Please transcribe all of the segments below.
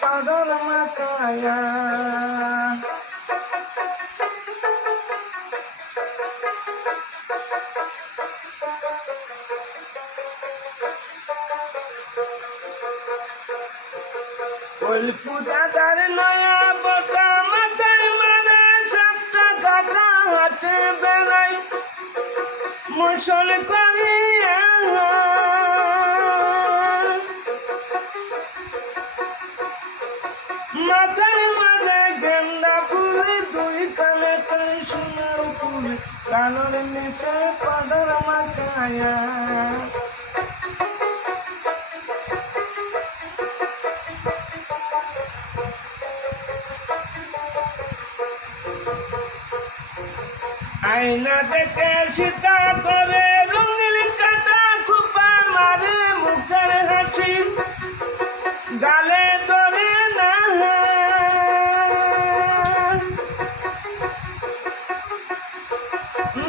powder Makhaya অল্পু দাদার নয়া বটা মাথায় মারে সাপটা কাটা হাটে বেড়াই মোশন করিয়া মাথার মাঝে গেন্দা ফুল দুই কানে তার সোনার ফুল কালোর নিচে পাউডার মাখায়া আয়না দেখে সীতা করে রঙিন কাটা খুপা মারে মুখের হাসি গালে ধরে না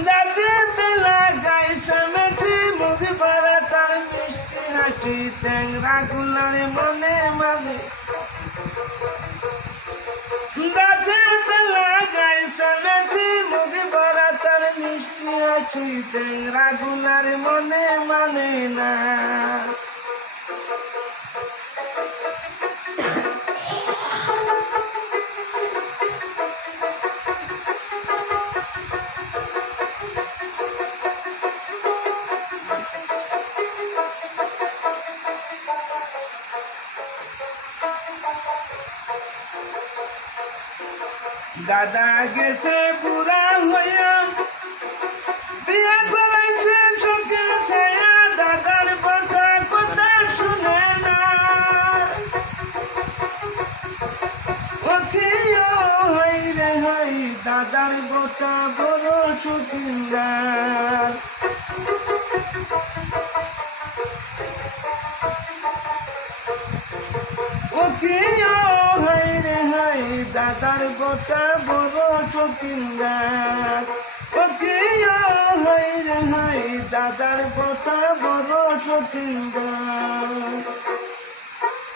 দাঁতে লাগাইছে মেথি মুখ ভরা তার মিষ্টি হাসি চ্যাংরা গুলার মনে মাঝে দাঁতে লাগাইছে মেথি মুখ ভরা তার মিষ্টি হাসি চ্যাংরা গুলার মনে মানে না দাদা গেছে বুড়া হইয়া বিয়ে করাইছে চোখে ছায়া দাদার বটা কথা শুনে না ও কি হই রে হই দাদার বটা বড় চুকিন্দার ও কি হই রে হই দাদার গোটা বড় চকিন্দার ও কি হই রে হই দাদার গোটা বড় চকিন্দার